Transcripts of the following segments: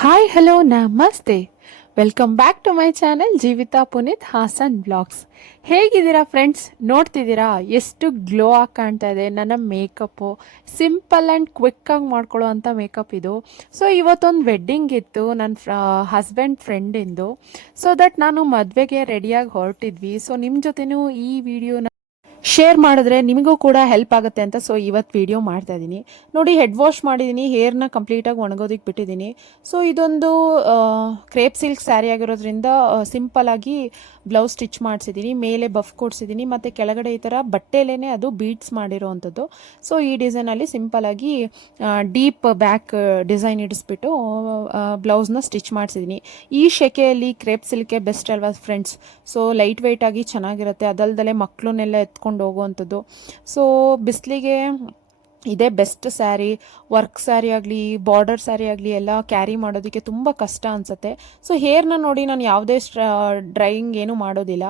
Hi hello ನಮಸ್ತೆ. Welcome back to my channel Jeevitha Puneeth Hassan vlogs. ಹೇಗಿದ್ದೀರಾ friends? ನೋಡ್ತಿದ್ದೀರಾ ಎಷ್ಟು ಗ್ಲೋ ಆಗಿ ಕಾಣ್ತಾ ಇದೆ ನನ್ನ ಮೇಕಪ್ಪು. ಸಿಂಪಲ್ ಆ್ಯಂಡ್ ಕ್ವಿಕ್ಕಾಗಿ ಮಾಡ್ಕೊಳ್ಳೋ ಅಂಥ ಮೇಕಪ್ ಇದು. ಸೊ ಇವತ್ತೊಂದು ವೆಡ್ಡಿಂಗ್ ಇತ್ತು ನನ್ನ ಹಸ್ಬೆಂಡ್ ಫ್ರೆಂಡಿಂದು. ಸೊ ದಟ್ ನಾನು ಮದುವೆಗೆ ರೆಡಿಯಾಗಿ ಹೊರಟಿದ್ವಿ. ಸೊ ನಿಮ್ಮ ಜೊತೆನೂ ಈ ವಿಡಿಯೋನ ಶೇರ್ ಮಾಡಿದ್ರೆ ನಿಮಗೂ ಕೂಡ ಹೆಲ್ಪ್ ಆಗುತ್ತೆ ಅಂತ ಸೊ ಇವತ್ತು ವಿಡಿಯೋ ಮಾಡ್ತಾ ಇದ್ದೀನಿ. ನೋಡಿ, ಹೆಡ್ ವಾಶ್ ಮಾಡಿದ್ದೀನಿ, ಹೇರ್ನ ಕಂಪ್ಲೀಟಾಗಿ ಒಣಗೋದಕ್ಕೆ ಬಿಟ್ಟಿದ್ದೀನಿ. ಸೊ ಇದೊಂದು ಕ್ರೇಪ್ ಸಿಲ್ಕ್ ಸ್ಯಾರಿ ಆಗಿರೋದ್ರಿಂದ ಸಿಂಪಲಾಗಿ ಬ್ಲೌಸ್ ಸ್ಟಿಚ್ ಮಾಡಿಸಿದ್ದೀನಿ, ಮೇಲೆ ಬಫ್ ಕೊಡಿಸಿದ್ದೀನಿ ಮತ್ತು ಕೆಳಗಡೆ ಈ ಥರ ಬಟ್ಟೆಲೇ ಅದು ಬೀಡ್ಸ್ ಮಾಡಿರೋವಂಥದ್ದು. ಸೊ ಈ ಡಿಸೈನಲ್ಲಿ ಸಿಂಪಲಾಗಿ ಡೀಪ್ ಬ್ಯಾಕ್ ಡಿಸೈನ್ ಇಡಿಸ್ಬಿಟ್ಟು ಬ್ಲೌಸ್ನ ಸ್ಟಿಚ್ ಮಾಡಿಸಿದ್ದೀನಿ. ಈ ಶೆಕೆಯಲ್ಲಿ ಕ್ರೇಪ್ ಸಿಲ್ಕೆ ಬೆಸ್ಟ್ ಅಲ್ವಾ ಫ್ರೆಂಡ್ಸ್? ಸೊ ಲೈಟ್ ವೆಯ್ಟ್ ಆಗಿ ಚೆನ್ನಾಗಿರುತ್ತೆ, ಅದಲ್ದಲೆ ಮಕ್ಕಳನ್ನೆಲ್ಲ ಎತ್ಕೊಂಡು ಹೋಗುವಂಥದ್ದು. ಸೊ ಬಿಸಿಲಿಗೆ ಇದೇ ಬೆಸ್ಟ್ ಸ್ಯಾರಿ. ವರ್ಕ್ ಸ್ಯಾರಿ ಆಗಲಿ ಬಾರ್ಡರ್ ಸ್ಯಾರಿ ಆಗಲಿ ಎಲ್ಲ ಕ್ಯಾರಿ ಮಾಡೋದಕ್ಕೆ ತುಂಬ ಕಷ್ಟ ಅನಿಸುತ್ತೆ. ಸೊ ಹೇರ್ನ ನೋಡಿ, ನಾನು ಯಾವುದೇ ಡ್ರೈಯಿಂಗ್ ಏನೂ ಮಾಡೋದಿಲ್ಲ,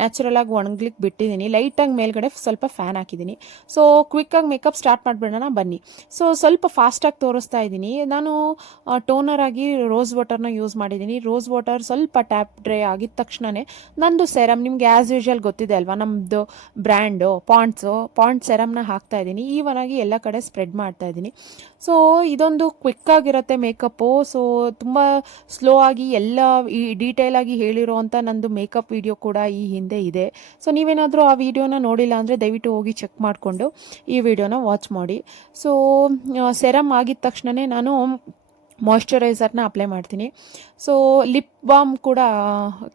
ನ್ಯಾಚುರಲಾಗಿ ಒಣಗ್ಲಿಕ್ಕೆ ಬಿಟ್ಟಿದ್ದೀನಿ. ಲೈಟಾಗಿ ಮೇಲ್ಗಡೆ ಸ್ವಲ್ಪ ಫ್ಯಾನ್ ಹಾಕಿದ್ದೀನಿ. ಸೊ ಕ್ವಿಕ್ಕಾಗಿ ಮೇಕಪ್ ಸ್ಟಾರ್ಟ್ ಮಾಡಿಬಿಡೋಣ ಬನ್ನಿ. ಸೊ ಸ್ವಲ್ಪ ಫಾಸ್ಟಾಗಿ ತೋರಿಸ್ತಾ ಇದ್ದೀನಿ. ನಾನು ಟೋನರ್ ಆಗಿ ರೋಸ್ ವಾಟರ್ನ ಯೂಸ್ ಮಾಡಿದ್ದೀನಿ. ರೋಸ್ ವಾಟರ್ ಸ್ವಲ್ಪ ಟ್ಯಾಪ್ ಡ್ರೈ ಆಗಿದ ತಕ್ಷಣವೇ ನಂದು ಸೆರಮ್, ನಿಮ್ಗೆ ಆ್ಯಸ್ ಯೂಶುವಲ್ ಗೊತ್ತಿದೆ ಅಲ್ವಾ, ನಮ್ಮದು ಬ್ರ್ಯಾಂಡು ಪಾಂಡ್ಸ್ ಸೆರಮ್ನ ಹಾಕ್ತಾ ಇದ್ದೀನಿ. ಈವನಾಗಿ ಎಲ್ಲ ಕಡೆ ಸ್ಪ್ರೆಡ್ ಮಾಡ್ತಾ ಇದ್ದೀನಿ. ಸೊ ಇದೊಂದು ಕ್ವಿಕ್ಕಾಗಿರುತ್ತೆ ಮೇಕಪ್ಪು. ಸೊ ತುಂಬ ಸ್ಲೋ ಆಗಿ ಎಲ್ಲ ಈ ಡೀಟೇಲ್ ಆಗಿ ಹೇಳಿರೋ ಅಂಥ ನಂದು ಮೇಕಪ್ ವಿಡಿಯೋ ಕೂಡ ಈ ಹಿಂದೆ ಇದೆ. ಸೊ ನೀವೇನಾದರೂ ಆ ವಿಡಿಯೋನ ನೋಡಿಲ್ಲ ಅಂದರೆ ದಯವಿಟ್ಟು ಹೋಗಿ ಚೆಕ್ ಮಾಡಿಕೊಂಡು ಈ ವಿಡಿಯೋನ ವಾಚ್ ಮಾಡಿ. ಸೊ ಸೆರಮ್ ಆಗಿದ ತಕ್ಷಣವೇ ನಾನು ಮಾಯ್ಶ್ಚರೈಸರ್ನ ಅಪ್ಲೈ ಮಾಡ್ತೀನಿ. ಸೊ ಲಿಪ್ ಬಾಮ್ ಕೂಡ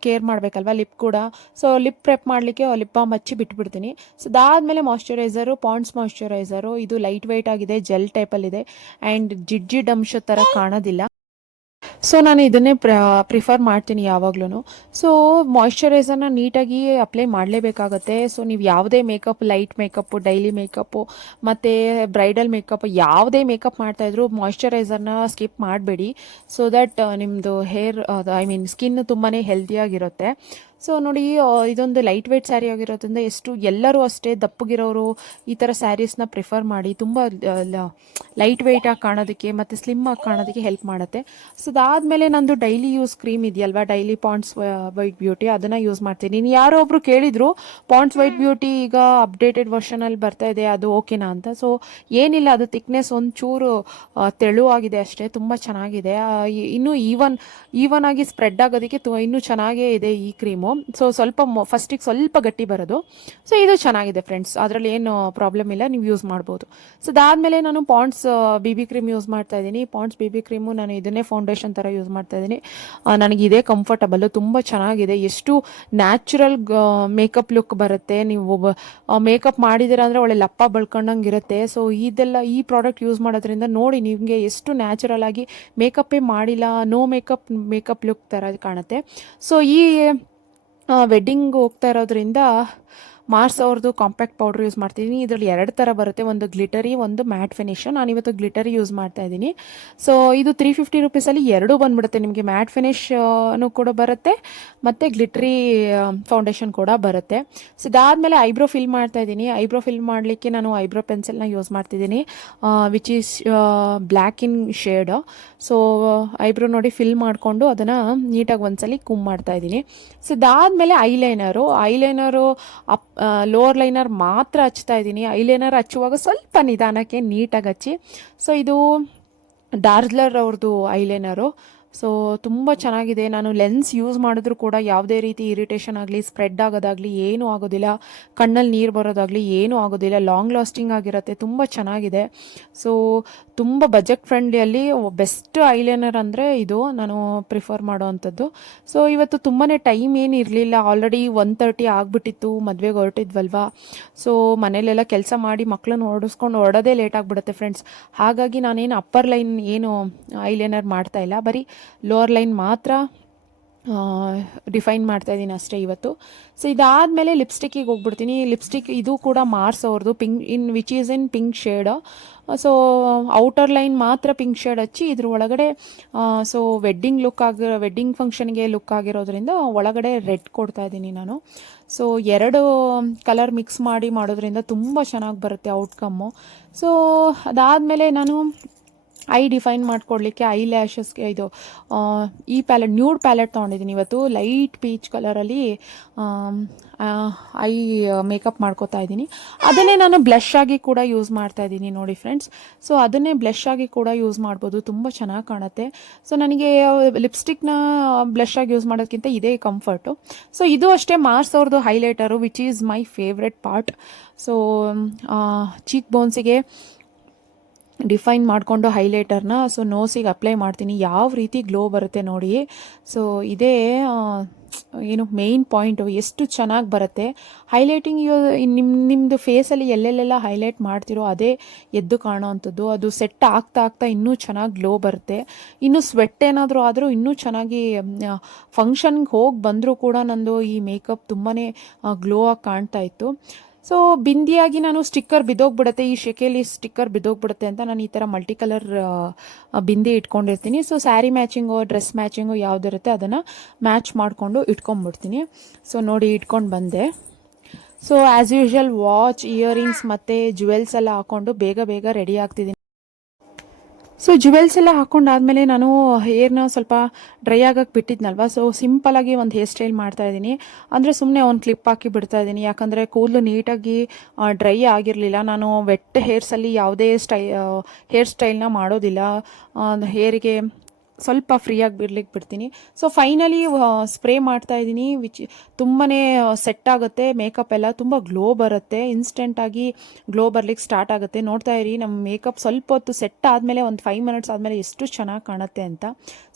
ಕೇರ್ ಮಾಡಬೇಕಲ್ವ, ಲಿಪ್ ಕೂಡ. ಸೊ ಲಿಪ್ ಪ್ರೆಪ್ ಮಾಡಲಿಕ್ಕೆ ಲಿಪ್ ಬಾಮ್ ಹಚ್ಚಿ ಬಿಟ್ಬಿಡ್ತೀನಿ. ಸೊ ಅದಾದಮೇಲೆ ಮಾಯ್ಶ್ಚರೈಸರು, ಪಾಂಡ್ಸ್ ಮಾಯ್ಶ್ಚರೈಸರು. ಇದು ಲೈಟ್ ವೆಯ್ಟ್ ಆಗಿದೆ, ಜೆಲ್ ಟೈಪಲ್ಲಿದೆ ಆ್ಯಂಡ್ ಜಿಡ್ ಅಂಶದ ಥರ ಕಾಣೋದಿಲ್ಲ. ಸೊ ನಾನು ಇದನ್ನೇ ಪ್ರಿಫರ್ ಮಾಡ್ತೀನಿ ಯಾವಾಗ್ಲೂ. ಸೊ ಮಾಯ್ಶ್ಚರೈಸರ್ನ ನೀಟಾಗಿ ಅಪ್ಲೈ ಮಾಡಲೇಬೇಕಾಗತ್ತೆ. ಸೊ ನೀವು ಯಾವುದೇ makeup, light makeup, daily makeup ಮತ್ತು ಬ್ರೈಡಲ್ ಮೇಕಪ್, ಯಾವುದೇ ಮೇಕಪ್ ಮಾಡ್ತಾಯಿದ್ರು ಮಾಯ್ಶ್ಚರೈಸರ್ನ ಸ್ಕಿಪ್ ಮಾಡಬೇಡಿ. ಸೊ ದಟ್ ನಿಮ್ಮದು ಹೇರ್ ಸ್ಕಿನ್ ತುಂಬಾ ಹೆಲ್ದಿಯಾಗಿರುತ್ತೆ. ಸೊ ನೋಡಿ, ಇದೊಂದು ಲೈಟ್ ವೆಯ್ಟ್ ಸ್ಯಾರಿ ಆಗಿರೋದ್ರಿಂದ ಎಲ್ಲರೂ ಅಷ್ಟೇ ದಪ್ಪಗಿರೋರು ಈ ಥರ ಸ್ಯಾರೀಸ್ನ ಪ್ರಿಫರ್ ಮಾಡಿ. ತುಂಬ ಲೈಟ್ ವೆಯ್ಟಾಗಿ ಕಾಣೋದಕ್ಕೆ ಮತ್ತು ಸ್ಲಿಮ್ ಆಗಿ ಕಾಣೋದಕ್ಕೆ ಹೆಲ್ಪ್ ಮಾಡುತ್ತೆ. ಸೊ ಅದಾದಮೇಲೆ ನಂದು ಡೈಲಿ ಯೂಸ್ ಕ್ರೀಮ್ ಇದೆಯಲ್ವಾ, ಡೈಲಿ ಪಾಂಡ್ಸ್ ವೈಟ್ ಬ್ಯೂಟಿ, ಅದನ್ನು ಯೂಸ್ ಮಾಡ್ತೀನಿ. ನೀನು ಯಾರೋ ಒಬ್ಬರು ಕೇಳಿದರು ಪಾಂಡ್ಸ್ ವೈಟ್ ಬ್ಯೂಟಿ ಈಗ ಅಪ್ಡೇಟೆಡ್ ವರ್ಷನಲ್ಲಿ ಬರ್ತಾ ಇದೆ, ಅದು ಓಕೆನಾ ಅಂತ. ಸೊ ಏನಿಲ್ಲ, ಅದು ಥಿಕ್ನೆಸ್ ಒಂಚೂರು ತೆಳುವಾಗಿದೆ ಅಷ್ಟೇ, ತುಂಬ ಚೆನ್ನಾಗಿದೆ. ಇನ್ನೂ ಈವನ್ ಆಗಿ ಸ್ಪ್ರೆಡ್ ಆಗೋದಕ್ಕೆ ಇನ್ನೂ ಚೆನ್ನಾಗೇ ಇದೆ ಈ ಕ್ರೀಮು. ಸೊ ಸ್ವಲ್ಪ ಫಸ್ಟಿಗೆ ಸ್ವಲ್ಪ ಗಟ್ಟಿ ಬರೋದು. ಸೊ ಇದು ಚೆನ್ನಾಗಿದೆ ಫ್ರೆಂಡ್ಸ್, ಅದರಲ್ಲಿ ಏನು ಪ್ರಾಬ್ಲಮ್ ಇಲ್ಲ, ನೀವು ಯೂಸ್ ಮಾಡ್ಬೋದು. ಸೊ ಅದಾದಮೇಲೆ ನಾನು ಪಾಂಡ್ಸ್ BB ಕ್ರೀಮ್ ಯೂಸ್ ಮಾಡ್ತಾ ಇದ್ದೀನಿ. ಪಾಂಡ್ಸ್ BB ಕ್ರೀಮು ನಾನು ಇದನ್ನೇ ಫೌಂಡೇಶನ್ ಥರ ಯೂಸ್ ಮಾಡ್ತಾ ಇದ್ದೀನಿ. ನನಗಿದೇ ಕಂಫರ್ಟಬಲ್ಲು, ತುಂಬ ಚೆನ್ನಾಗಿದೆ. ಎಷ್ಟು ನ್ಯಾಚುರಲ್ ಮೇಕಪ್ ಲುಕ್ ಬರುತ್ತೆ. ನೀವು ಮೇಕಪ್ ಮಾಡಿದ್ದೀರ ಅಂದರೆ ಒಳ್ಳೆ ಲಪ್ಪ ಬಳ್ಕೊಂಡಂಗೆ ಇರುತ್ತೆ. ಸೊ ಈ ಪ್ರಾಡಕ್ಟ್ ಯೂಸ್ ಮಾಡೋದ್ರಿಂದ ನೋಡಿ, ನಿಮಗೆ ಎಷ್ಟು ನ್ಯಾಚುರಲ್ ಆಗಿ ಮೇಕಪ್ಪೇ ಮಾಡಿಲ್ಲ, ನೋ ಮೇಕಪ್ ಲುಕ್ ಥರ ಕಾಣುತ್ತೆ. ಸೊ ಈ ವೆಡ್ಡಿಂಗ್ ಹೋಗ್ತಾ ಇರೋದ್ರಿಂದ ಮಾರ್ಸ್ ಅವ್ರದ್ದು ಕಾಂಪ್ಯಾಕ್ಟ್ ಪೌಡ್ರ್ ಯೂಸ್ ಮಾಡ್ತಿದ್ದೀನಿ. ಇದರಲ್ಲಿ 2 ಥರ ಬರುತ್ತೆ, ಒಂದು ಗ್ಲಿಟರಿ, ಒಂದು ಮ್ಯಾಟ್ ಫಿನಿಶು. ನಾನಿವತ್ತು ಗ್ಲಿಟರಿ ಯೂಸ್ ಮಾಡ್ತಾ ಇದ್ದೀನಿ. ಸೊ ಇದು 350 ರುಪೀಸಲ್ಲಿ 2 ಬಂದುಬಿಡುತ್ತೆ. ನಿಮಗೆ ಮ್ಯಾಟ್ ಫಿನಿಶೂ ಕೂಡ ಬರುತ್ತೆ ಮತ್ತು ಗ್ಲಿಟರಿ ಫೌಂಡೇಶನ್ ಕೂಡ ಬರುತ್ತೆ. ಸೊ ಇದಾದಮೇಲೆ ಐಬ್ರೋ ಫಿಲ್ ಮಾಡ್ತಾ ಇದ್ದೀನಿ. ಐಬ್ರೋ ಫಿಲ್ ಮಾಡಲಿಕ್ಕೆ ನಾನು ಐಬ್ರೋ ಪೆನ್ಸಿಲ್ನ ಯೂಸ್ ಮಾಡ್ತಿದ್ದೀನಿ, which is black in shade. So eyebrow ನೋಡಿ ಫಿಲ್ ಮಾಡಿಕೊಂಡು ಅದನ್ನು ನೀಟಾಗಿ ಒಂದ್ಸಲಿ ಕುಮ್ ಮಾಡ್ತಾ ಇದ್ದೀನಿ. ಸೊ ಇದಾದಮೇಲೆ ಐಲೈನರು ಲೋವರ್ ಲೈನರ್ ಮಾತ್ರ ಹಚ್ತಾ ಇದ್ದೀನಿ. ಐಲೈನರ್ ಹಚ್ಚುವಾಗ ಸ್ವಲ್ಪ ನಿಧಾನಕ್ಕೆ ನೀಟಾಗಿ ಹಚ್ಚಿ. ಸೊ ಇದು ಡಾರ್ಜ್ಲರ್ ಅವ್ರದ್ದು ಐಲೈನರು. ಸೊ ತುಂಬ ಚೆನ್ನಾಗಿದೆ. ನಾನು ಲೆನ್ಸ್ ಯೂಸ್ ಮಾಡಿದ್ರೂ ಕೂಡ ಯಾವುದೇ ರೀತಿ ಇರಿಟೇಷನ್ ಆಗಲಿ, ಸ್ಪ್ರೆಡ್ ಆಗೋದಾಗಲಿ ಏನೂ ಆಗೋದಿಲ್ಲ, ಕಣ್ಣಲ್ಲಿ ನೀರು ಬರೋದಾಗಲಿ ಏನೂ ಆಗೋದಿಲ್ಲ. ಲಾಂಗ್ ಲಾಸ್ಟಿಂಗ್ ಆಗಿರುತ್ತೆ, ತುಂಬ ಚೆನ್ನಾಗಿದೆ. ಸೊ ತುಂಬ ಬಜೆಟ್ ಫ್ರೆಂಡ್ಲಿಯಲ್ಲಿ ಬೆಸ್ಟ್ ಐಲೈನರ್ ಅಂದರೆ ಇದು ನಾನು ಪ್ರಿಫರ್ ಮಾಡೋವಂಥದ್ದು. ಸೊ ಇವತ್ತು ತುಂಬಾ ಟೈಮ್ ಏನು ಇರಲಿಲ್ಲ, ಆಲ್ರೆಡಿ 1:30 ಆಗಿಬಿಟ್ಟಿತ್ತು, ಮದುವೆಗೆ ಹೊರಟಿದ್ವಲ್ವಾ. ಸೊ ಮನೇಲೆಲ್ಲ ಕೆಲಸ ಮಾಡಿ ಮಕ್ಕಳನ್ನ ಹೊರಡೋದೇ ಲೇಟ್ ಆಗಿಬಿಡುತ್ತೆ ಫ್ರೆಂಡ್ಸ್. ಹಾಗಾಗಿ ನಾನೇನು ಅಪ್ಪರ್ ಲೈನ್ ಏನು ಐಲೈನರ್ ಮಾಡ್ತಾಯಿಲ್ಲ, ಬರೀ ಲೋವರ್ ಲೈನ್ ಮಾತ್ರ ಡಿಫೈನ್ ಮಾಡ್ತಾ ಇದ್ದೀನಿ ಅಷ್ಟೇ ಇವತ್ತು. ಸೊ ಇದಾದಮೇಲೆ ಲಿಪ್ಸ್ಟಿಕ್ಕಿಗೆ ಹೋಗ್ಬಿಡ್ತೀನಿ. ಲಿಪ್ಸ್ಟಿಕ್ ಇದು ಕೂಡ ಮಾರ್ಸ್ ಅವ್ರದ್ದು, which is in pink shade. So outer line ಮಾತ್ರ ಪಿಂಕ್ ಶೇಡ್ ಹಚ್ಚಿ ಇದ್ರ ಒಳಗಡೆ ಸೊ ವೆಡ್ಡಿಂಗ್ ಫಂಕ್ಷನ್ಗೆ ಲುಕ್ ಆಗಿರೋದ್ರಿಂದ ಒಳಗಡೆ ರೆಡ್ ಕೊಡ್ತಾ ಇದ್ದೀನಿ ನಾನು. ಸೊ 2 ಕಲರ್ ಮಿಕ್ಸ್ ಮಾಡೋದ್ರಿಂದ ತುಂಬ ಚೆನ್ನಾಗಿ ಬರುತ್ತೆ ಔಟ್ಕಮ್ಮು. ಸೊ ಅದಾದಮೇಲೆ ನಾನು ಐ ಡಿಫೈನ್ ಮಾಡ್ಕೊಡ್ಲಿಕ್ಕೆ ಐ ಲ್ಯಾಶಸ್ಗೆ ಇದು ಈ ಪ್ಯಾಲೆಟ್ ನ್ಯೂಡ್ ಪ್ಯಾಲೆಟ್ ತೊಗೊಂಡಿದ್ದೀನಿ ಇವತ್ತು. ಲೈಟ್ ಪೀಚ್ ಕಲರಲ್ಲಿ ಐ ಮೇಕಪ್ ಮಾಡ್ಕೋತಾ ಇದ್ದೀನಿ. ಅದನ್ನೇ ನಾನು ಬ್ಲಷ್ ಆಗಿ ಕೂಡ ಯೂಸ್ ಮಾಡ್ತಾ ಇದ್ದೀನಿ ನೋಡಿ ಫ್ರೆಂಡ್ಸ್. ಸೊ ಅದನ್ನೇ ಬ್ಲಷ್ ಆಗಿ ಕೂಡ ಯೂಸ್ ಮಾಡ್ಬೋದು, ತುಂಬ ಚೆನ್ನಾಗಿ ಕಾಣುತ್ತೆ. ಸೊ ನನಗೆ ಲಿಪ್ಸ್ಟಿಕ್ನ ಬ್ಲಷ್ ಆಗಿ ಯೂಸ್ ಮಾಡೋದಕ್ಕಿಂತ ಇದೇ ಕಂಫರ್ಟು. ಸೊ ಇದು ಅಷ್ಟೇ ಮಾರ್ಸ್ ಅವ್ರದ್ದು highlighter which is my favourite part. So cheek ಬೋನ್ಸಿಗೆ ಡಿಫೈನ್ ಮಾಡಿಕೊಂಡು ಹೈಲೈಟರ್ನ ಸೊ ನೋಸಿಗೆ ಅಪ್ಲೈ ಮಾಡ್ತೀನಿ. ಯಾವ ರೀತಿ ಗ್ಲೋ ಬರುತ್ತೆ ನೋಡಿ. ಸೊ ಇದೇ ಏನು ಮೇಯ್ನ್ ಪಾಯಿಂಟು, ಎಷ್ಟು ಚೆನ್ನಾಗಿ ಬರುತ್ತೆ ಹೈಲೈಟಿಂಗ್. ನಿಮ್ಮದು ಫೇಸಲ್ಲಿ ಎಲ್ಲೆಲ್ಲೆಲ್ಲ ಹೈಲೈಟ್ ಮಾಡ್ತಿರೋ ಅದೇ ಎದ್ದು ಕಾಣೋ ಅಂಥದ್ದು. ಅದು ಸೆಟ್ ಆಗ್ತಾ ಆಗ್ತಾ ಇನ್ನೂ ಚೆನ್ನಾಗಿ ಗ್ಲೋ ಬರುತ್ತೆ. ಇನ್ನು ಸ್ವೆಟ್ ಏನಾದರೂ ಆದರೂ ಇನ್ನೂ ಚೆನ್ನಾಗಿ ಫಂಕ್ಷನ್ಗೆ ಹೋಗಿ ಬಂದರೂ ಕೂಡ ನಂದು ಈ ಮೇಕಪ್ ತುಂಬಾ ಗ್ಲೋ ಆಗಿ ಕಾಣ್ತಾ ಇತ್ತು. ಸೊ ಬಿಂದಿಯಾಗಿ ನಾನು ಸ್ಟಿಕ್ಕರ್ ಬಿದ್ದೋಗ್ಬಿಡುತ್ತೆ, ಈ ಶೆಕೆಯಲ್ಲಿ ಸ್ಟಿಕ್ಕರ್ ಬಿದ್ದೋಗ್ಬಿಡುತ್ತೆ ಅಂತ ನಾನು ಈ ಥರ ಮಲ್ಟಿ ಕಲರ್ ಬಿಂದಿ ಇಟ್ಕೊಂಡಿರ್ತೀನಿ. So sari matching dress matching ಯಾವುದಿರುತ್ತೆ ಅದನ್ನು ಮ್ಯಾಚ್ ಮಾಡಿಕೊಂಡು ಇಟ್ಕೊಂಡ್ಬಿಡ್ತೀನಿ. ಸೊ ನೋಡಿ ಇಟ್ಕೊಂಡು ಬಂದೆ. So as usual watch, earrings ಮತ್ತು ಜುವೆಲ್ಸ್ ಎಲ್ಲ ಹಾಕ್ಕೊಂಡು ಬೇಗ ಬೇಗ ರೆಡಿ ಆಗ್ತಿದ್ದೀನಿ. ಸೊ ಜುವೆಲ್ಸ್ ಎಲ್ಲ ಹಾಕ್ಕೊಂಡಾದ್ಮೇಲೆ ನಾನು ಹೇರ್ನ ಸ್ವಲ್ಪ ಡ್ರೈ ಆಗಕ್ಕೆ ಬಿಟ್ಟಿದ್ನಲ್ವ. ಸೊ ಸಿಂಪಲಾಗಿ ಒಂದು ಹೇರ್ ಸ್ಟೈಲ್ ಮಾಡ್ತಾ ಇದ್ದೀನಿ. ಅಂದರೆ ಸುಮ್ಮನೆ ಒಂದು ಕ್ಲಿಪ್ ಹಾಕಿ ಬಿಡ್ತಾ ಇದ್ದೀನಿ, ಯಾಕಂದರೆ ಕೂದಲು ನೀಟಾಗಿ ಡ್ರೈ ಆಗಿರಲಿಲ್ಲ. ನಾನು ವೆಟ್ ಹೇರ್ಸಲ್ಲಿ ಯಾವುದೇ ಹೇರ್ ಸ್ಟೈಲ್ನ ಮಾಡೋದಿಲ್ಲ. ಹೇರಿಗೆ ಸ್ವಲ್ಪ ಫ್ರೀಯಾಗಿ ಬಿಡ್ತೀನಿ. ಸೊ ಫೈನಲಿ ಸ್ಪ್ರೇ ಮಾಡ್ತಾ ಇದ್ದೀನಿ, ತುಂಬಾ ಸೆಟ್ ಆಗುತ್ತೆ. ಮೇಕಪ್ ಎಲ್ಲ ತುಂಬ ಗ್ಲೋ ಬರುತ್ತೆ, ಇನ್ಸ್ಟೆಂಟಾಗಿ ಗ್ಲೋ ಬರ್ಲಿಕ್ಕೆ ಸ್ಟಾರ್ಟ್ ಆಗುತ್ತೆ. ನೋಡ್ತಾ ಇರಿ ನಮ್ಮ ಮೇಕಪ್ ಸ್ವಲ್ಪ ಹೊತ್ತು ಸೆಟ್ ಆದಮೇಲೆ ಒಂದು 5 ಮಿನಿಟ್ಸ್ ಆದಮೇಲೆ ಎಷ್ಟು ಚೆನ್ನಾಗಿ ಕಾಣುತ್ತೆ ಅಂತ.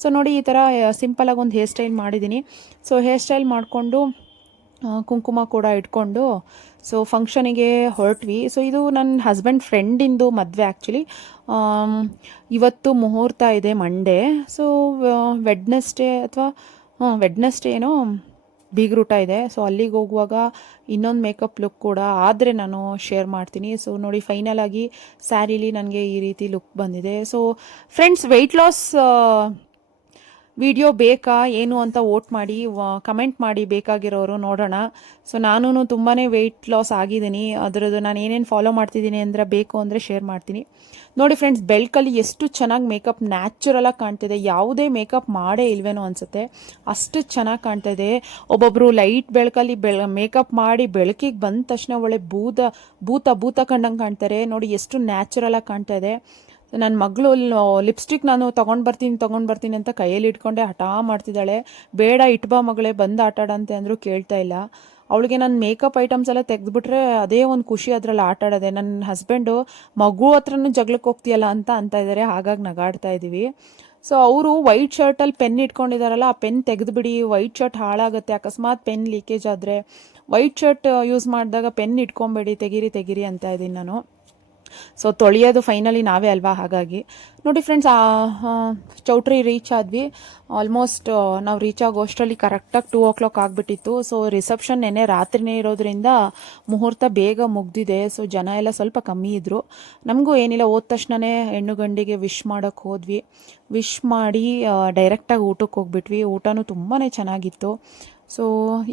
ಸೊ ನೋಡಿ ಈ ಥರ ಸಿಂಪಲಾಗಿ ಒಂದು ಹೇರ್ ಸ್ಟೈಲ್ ಮಾಡಿದ್ದೀನಿ. ಸೊ ಹೇರ್ ಸ್ಟೈಲ್ ಮಾಡಿಕೊಂಡು ಕುಂಕುಮ ಕೂಡ ಇಟ್ಕೊಂಡು ಸೊ ಫಂಕ್ಷನಿಗೆ ಹೊರಟ್ವಿ. ಸೊ ಇದು ನನ್ನ ಹಸ್ಬೆಂಡ್ ಫ್ರೆಂಡಿಂದು ಮದುವೆ ಆ್ಯಕ್ಚುಲಿ. ಇವತ್ತು ಮುಹೂರ್ತ ಇದೆ ಮಂಡೇ. ಸೊ ವೆಡ್ನೆಸ್ಡೇ ಅಥವಾ ವೆಡ್ನೆಸ್ಡೇ ಏನೋ ಬೀಗ್ರೂಟ ಇದೆ. ಸೊ ಅಲ್ಲಿಗೆ ಹೋಗುವಾಗ ಇನ್ನೊಂದು ಮೇಕಪ್ ಲುಕ್ ಕೂಡ ಆದರೆ ನಾನು ಶೇರ್ ಮಾಡ್ತೀನಿ. ಸೊ ನೋಡಿ ಫೈನಲ್ ಆಗಿ ಸ್ಯಾರಿಲಿ ನನಗೆ ಈ ರೀತಿ ಲುಕ್ ಬಂದಿದೆ. So friends, weight loss video ಬೇಕಾ ಏನು ಅಂತ ವೋಟ್ ಮಾಡಿ, ಕಮೆಂಟ್ ಮಾಡಿ ಬೇಕಾಗಿರೋರು ನೋಡೋಣ. ಸೊ ನಾನು ತುಂಬಾ ವೆಯ್ಟ್ ಲಾಸ್ ಆಗಿದ್ದೀನಿ. ಅದರದ್ದು ನಾನು ಏನೇನು ಫಾಲೋ ಮಾಡ್ತಿದ್ದೀನಿ ಅಂದರೆ ಬೇಕು ಅಂದರೆ ಶೇರ್ ಮಾಡ್ತೀನಿ. ನೋಡಿ ಫ್ರೆಂಡ್ಸ್, ಬೆಳಕಲ್ಲಿ ಎಷ್ಟು ಚೆನ್ನಾಗಿ ಮೇಕಪ್ ನ್ಯಾಚುರಲಾಗಿ ಕಾಣ್ತಿದೆ. ಯಾವುದೇ ಮೇಕಪ್ ಮಾಡೇ ಇಲ್ವೇನೋ ಅನಿಸುತ್ತೆ, ಅಷ್ಟು ಚೆನ್ನಾಗಿ ಕಾಣ್ತಾ ಇದೆ. ಒಬ್ಬೊಬ್ಬರು ಲೈಟ್ ಬೆಳಕಲ್ಲಿ ಮೇಕಪ್ ಮಾಡಿ ಬೆಳಕಿಗೆ ಬಂದ ತಕ್ಷಣ ಒಳ್ಳೆ ಭೂತ ಕಂಡಂಗೆ ಕಾಣ್ತಾರೆ. ನೋಡಿ ಎಷ್ಟು ನ್ಯಾಚುರಲಾಗಿ ಕಾಣ್ತಾ ಇದೆ. ನನ್ನ ಮಗಳು ಲಿಪ್ಸ್ಟಿಕ್ ನಾನು ತೊಗೊಂಡು ಬರ್ತೀನಿ ಅಂತ ಕೈಯಲ್ಲಿ ಇಟ್ಕೊಂಡೆ ಹಠ ಮಾಡ್ತಿದ್ದಾಳೆ. ಬೇಡ ಇಟ್ಬಾ ಮಗಳೇ, ಬಂದು ಆಟಾಡಂತೆ ಅಂದರೂ ಕೇಳ್ತಾ ಇಲ್ಲ. ಅವಳಿಗೆ ನನ್ನ ಮೇಕಪ್ ಐಟಮ್ಸ್ ಎಲ್ಲ ತೆಗೆದುಬಿಟ್ರೆ ಅದೇ ಒಂದು ಖುಷಿ ಅದರಲ್ಲಿ ಆಟಾಡೋದೆ. ನನ್ನ ಹಸ್ಬೆಂಡು ಮಗು ಹತ್ರನೂ ಜಗಳಕ್ಕೆ ಹೋಗ್ತೀಯಲ್ಲ ಅಂತ ಇದ್ದಾರೆ. ಹಾಗಾಗಿ ನಗಾಡ್ತಾ ಇದ್ದೀವಿ. ಸೊ ಅವರು ವೈಟ್ ಶರ್ಟಲ್ಲಿ ಪೆನ್ ಇಟ್ಕೊಂಡಿದ್ದಾರಲ್ಲ, ಆ ಪೆನ್ ತೆಗೆದುಬಿಡಿ, ವೈಟ್ ಶರ್ಟ್ ಹಾಳಾಗುತ್ತೆ, ಅಕಸ್ಮಾತ್ ಪೆನ್ ಲೀಕೇಜ್ ಆದರೆ. ವೈಟ್ ಶರ್ಟ್ ಯೂಸ್ ಮಾಡಿದಾಗ ಪೆನ್ ಇಟ್ಕೊಬೇಡಿ, ತೆಗೀರಿ ಅಂತ ಇದ್ದೀನಿ ನಾನು. ಸೊ ತೊಳೆಯೋದು ಫೈನಲಿ ನಾವೇ ಅಲ್ವಾ. ಹಾಗಾಗಿ ನೋಡಿ ಫ್ರೆಂಡ್ಸ್, ಚೌಟ್ರಿ ರೀಚ್ ಆದ್ವಿ. ಆಲ್ಮೋಸ್ಟ್ ನಾವು ರೀಚ್ ಆಗೋ ಅಷ್ಟರಲ್ಲಿ ಕರೆಕ್ಟಾಗಿ 2 o'clock ಆಗಿಬಿಟ್ಟಿತ್ತು. ಸೊ ರಿಸೆಪ್ಷನ್ ನೆನ್ನೆ ರಾತ್ರಿನೇ ಇರೋದ್ರಿಂದ ಮುಹೂರ್ತ ಬೇಗ ಮುಗ್ದಿದೆ. ಸೊ ಜನ ಎಲ್ಲ ಸ್ವಲ್ಪ ಕಮ್ಮಿ ಇದ್ದರು. ನಮಗೂ ಏನಿಲ್ಲ, ಹೋದ ತಕ್ಷಣವೇ ಹೆಣ್ಣು ಗಂಡಿಗೆ ವಿಶ್ ಮಾಡೋಕ್ಕೆ ಹೋದ್ವಿ. ವಿಶ್ ಮಾಡಿ ಡೈರೆಕ್ಟಾಗಿ ಊಟಕ್ಕೆ ಹೋಗ್ಬಿಟ್ವಿ. ಊಟನೂ ತುಂಬಾ ಚೆನ್ನಾಗಿತ್ತು. ಸೊ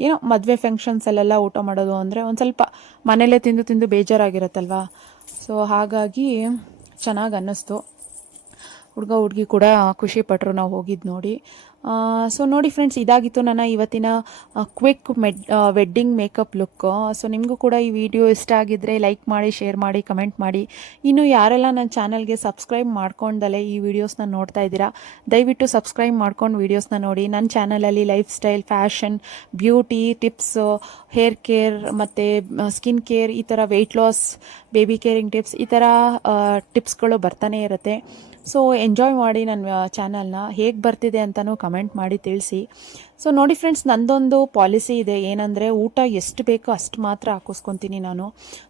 ಏನೋ ಮದುವೆ ಫಂಕ್ಷನ್ಸಲ್ಲೆಲ್ಲ ಊಟ ಮಾಡೋದು ಅಂದರೆ ಒಂದು ಸ್ವಲ್ಪ ಮನೇಲೇ ತಿಂದು ಬೇಜಾರಾಗಿರುತ್ತಲ್ವ. ಸೊ ಹಾಗಾಗಿ ಚೆನ್ನಾಗಿ ಅನ್ನಿಸ್ತು. ಹುಡುಗ ಹುಡುಗಿ ಕೂಡ ಖುಷಿಪಟ್ಟರು ನಾವು ಹೋಗಿದ್ದು ನೋಡಿ. ಸೊ ನೋಡಿ ಫ್ರೆಂಡ್ಸ್, ಇದಾಗಿತ್ತು ನನ್ನ ಇವತ್ತಿನ quick wedding makeup look. So ನಿಮಗೂ ಕೂಡ ಈ ವಿಡಿಯೋ ಇಷ್ಟ ಆಗಿದ್ದರೆ ಲೈಕ್ ಮಾಡಿ, ಶೇರ್ ಮಾಡಿ, ಕಮೆಂಟ್ ಮಾಡಿ. ಇನ್ನು ಯಾರೆಲ್ಲ ನನ್ನ ಚಾನಲ್ಗೆ ಸಬ್ಸ್ಕ್ರೈಬ್ ಮಾಡ್ಕೊಂಡಲೇ ಈ ವಿಡಿಯೋಸ್ನ ನೋಡ್ತಾ ಇದ್ದೀರಾ, ದಯವಿಟ್ಟು ಸಬ್ಸ್ಕ್ರೈಬ್ ಮಾಡ್ಕೊಂಡು ವೀಡಿಯೋಸ್ನ ನೋಡಿ. ನನ್ನ ಚಾನಲಲ್ಲಿ lifestyle, fashion, beauty tips, hair care ಮತ್ತು ಸ್ಕಿನ್ ಕೇರ್, ಈ ಥರ weight loss, baby caring tips, ಈ ಥರ ಟಿಪ್ಸ್ಗಳು ಬರ್ತಾನೆ ಇರುತ್ತೆ. ಸೊ ಎಂಜಾಯ್ ಮಾಡಿ ನನ್ನ ಚಾನಲ್ನ. ಹೇಗೆ ಬರ್ತಿದೆ ಅಂತಲೂ ಕಮೆಂಟ್ ಮಾಡಿ ತಿಳಿಸಿ. ಸೊ ನೋಡಿ ಫ್ರೆಂಡ್ಸ್, ನಂದೊಂದು ಪಾಲಿಸಿ ಇದೆ, ಏನಂದರೆ ಊಟ ಎಷ್ಟು ಬೇಕೋ ಅಷ್ಟು ಮಾತ್ರ ಹಾಕಿಸ್ಕೊತೀನಿ ನಾನು.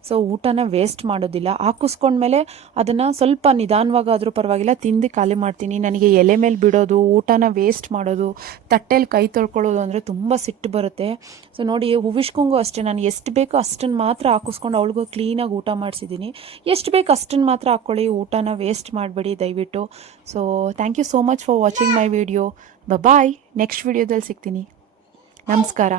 ಸೊ ಊಟನ ವೇಸ್ಟ್ ಮಾಡೋದಿಲ್ಲ. ಹಾಕಿಸ್ಕೊಂಡ್ಮೇಲೆ ಅದನ್ನು ಸ್ವಲ್ಪ ನಿಧಾನವಾಗಾದರೂ ಪರವಾಗಿಲ್ಲ ತಿಂದು ಖಾಲಿ ಮಾಡ್ತೀನಿ. ನನಗೆ ಎಲೆ ಮೇಲೆ ಬಿಡೋದು, ಊಟನ ವೇಸ್ಟ್ ಮಾಡೋದು, ತಟ್ಟೆಯಲ್ಲಿ ಕೈ ತೊಳ್ಕೊಳ್ಳೋದು ಅಂದರೆ ತುಂಬ ಸಿಟ್ಟು ಬರುತ್ತೆ. ಸೊ ನೋಡಿ, ಹೂವಿಷ್ಕಂಗೂ ಅಷ್ಟೇ, ನಾನು ಎಷ್ಟು ಬೇಕೋ ಅಷ್ಟನ್ನು ಮಾತ್ರ ಹಾಕಿಸ್ಕೊಂಡು ಅವಳಿಗೂ ಕ್ಲೀನಾಗಿ ಊಟ ಮಾಡಿಸಿದ್ದೀನಿ. ಎಷ್ಟು ಬೇಕೋ ಅಷ್ಟನ್ನು ಮಾತ್ರ ಹಾಕ್ಕೊಳ್ಳಿ, ಊಟನ ವೇಸ್ಟ್ ಮಾಡಬೇಡಿ ದಯವಿಟ್ಟು. So thank you so much for watching my video. Bye, next ವಿಡಿಯೋದಲ್ಲಿ ಸಿಗ್ತೀನಿ. ನಮಸ್ಕಾರ.